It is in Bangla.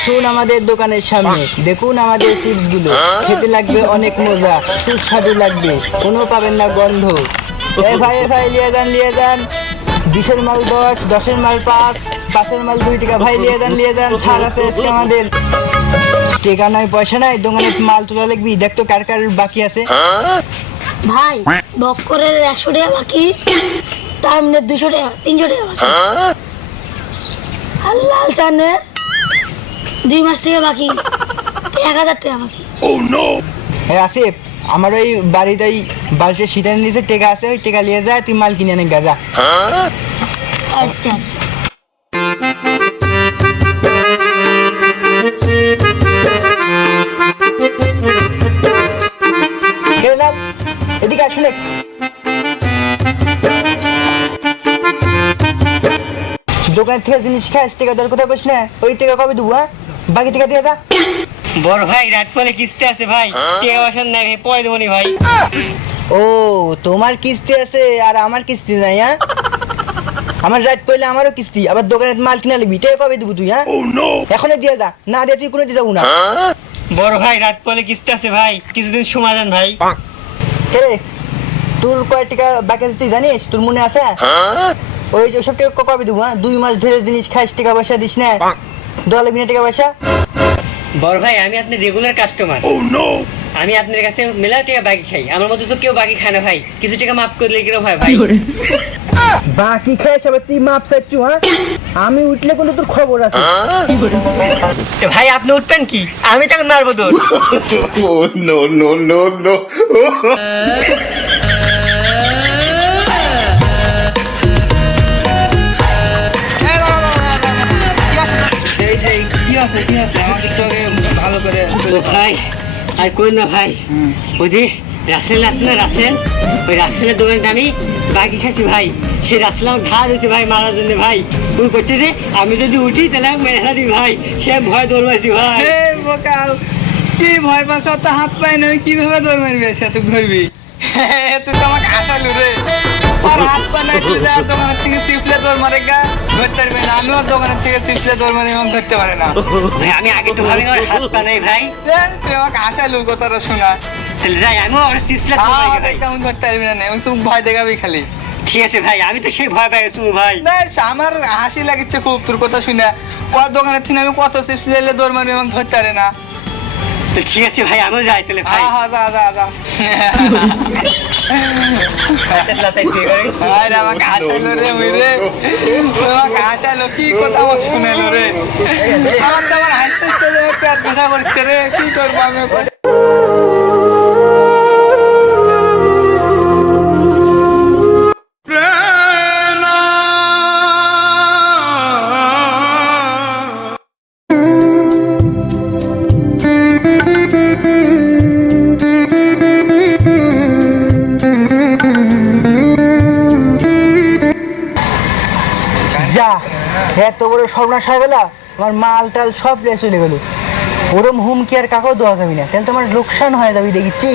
আসুন আমাদের দোকানের সামনে, দেখুন আমাদের চিপস গুলো, খেতে লাগবে অনেক মজা, সুস্বাদু লাগবে, কোনো পাবেন না গন্ধ। এ ভাই লিয়ে যান 20-এর মাল 10, 10-এর মাল 5, 5-এর মাল 2 টাকা। ভাই লিয়ে যান, ছাড় আছে আজকে আমাদের। টাকা নাই পয়সা নাই, দোকানে মাল তোলা লাগবি, দেখ তো কার কার বাকি আছে। ভাই বক্করের 100 টাকা বাকি, টাইমনের 200 টাকা, 300 টাকা বাকি, আর লাল চানের 2 মাস থেকে বাকি, 1000 টাকা বাকি। হ্যাঁ আসিফ, আমার ওই বাড়িতে ওই বাড়িতে শীতের নিচে টেকা আছে, ওই টেকা নিয়ে যায়, তুই মাল কিনে এনে গাজা। আচ্ছা খেলাম এদিকে আসলে দোকান থেকে জিনিস খাস, টেকা দর কথা কইস না, ওই টেকা কবে দেবো? হ্যাঁ, বাকি টেকা দিয়ে যা। বড় ভাই রাত পরে কিস্তি আছে ভাই, টাকা পয়সা নাই ভাই, পরে দেবনি ভাই। ও তোমার কিস্তি আছে আর আমার কিস্তি নাই? হ্যাঁ, আমার রাত পড়লে আমারও কিস্তি, আবার দোকানে মাল কিনা লাগবি, টেকা কবে দেবো তুই? হ্যাঁ, এখনই দিয়ে যা, না দিয়ে তুই কোনো দিয়ে যাবো না। বড় ভাই রাত পরে কিস্তি আছে ভাই, কিছুদিন সময় দেন ভাই। রে তোর কয় টাকা বাকি আছে তুই জানিস? তোর মনে আছে? ওই যে সব টাকা কবে দেবো? হ্যাঁ, 2 মাস ধরে জিনিস খাস, টাকা পয়সা দিস না, দেওয়া লাগবি না টাকা পয়সা। বড় ভাই আমি আপনার রেগুলার কাস্টমার, আমি আপনার কাছে মেলা টাকা বাকি খাই, আমার মতো তো কেউ বাকি খায় না ভাই, কিছু টাকা মাফ করলে কিরকম হয় ভাই? বাকি খাস আবার তুই মাপ চাচ্ছু? হ্যাঁ, আমি উঠলে কিন্তু তোর খবর আছে। তো ভাই আপনি উঠবেন কি, আমি তখন মারবো তোর। Oh, no, no, no, no. ভালো করে ও ভাই আর কই না ভাই, ওই যে রাসেল আছে না, রাসেল, ওই রাসেলের দোকানে আমি বাকি খাচ্ছি ভাই, সে রাসেল আমার ঘা দিয়েছে ভাই মারার জন্য ভাই, ওই করছে যে আমি যদি উঠি তাহলে আমি মেরে ফেলা দিই ভাই, সে ভয় দৌড়াইছি ভাই। কি ভয় পাচ্ছ? তো হাত পায় না, কিভাবে দৌড় মারবি? সে তুই ধরবি? তুই তো আমাকে আসালু রে, আর হাত পা নাই, তুই যা দোকানের থেকে সিফলে দৌড় মারে গা, ধরতে পারবে না। আমিও দোকানের থেকে সিফলে দৌড় মারি এবং ধরতে পারে না। ভাই আমি আগে তো ভাবি আমার হাত পা নেই ভাই, তুই আমাকে আসালু কথাটা শোনা। তাহলে যাই আমিও আমার চিপসলা তেমন ধরতে পারবি না, আমি তুই ভয় দেখাবি খালি। ঠিক আছে ভাই, আমি তো সেই ভয় পাই গেছি ভাই। আমার হাসি লাগিচ্ছে খুব তোর কথা শুনে, কত দোকানের থেকে আমি কত চিপস লেলে দৌড় মারবি এবং ধরতে পারে না। তো ঠিক আছে ভাই, আমিও যাই তাহলে ভাই। যা আমাকে হাসালো রে, আমাকে হাসালো, কি কথা আমার শুনেলো রে, আমার তো আমার হাসতে হাসতে পেট ব্যথা করছে রে, কি করবো আমি? যা, এত বড় সর্বনাশ হয়ে গেল, আমার মাল টাল সব চলে গেল। ওরম হুমকি আর কাকেও দেওয়া যাবি না, তাহলে তোমার লোকসান হয়ে যাবি, দেখিচ্ছি।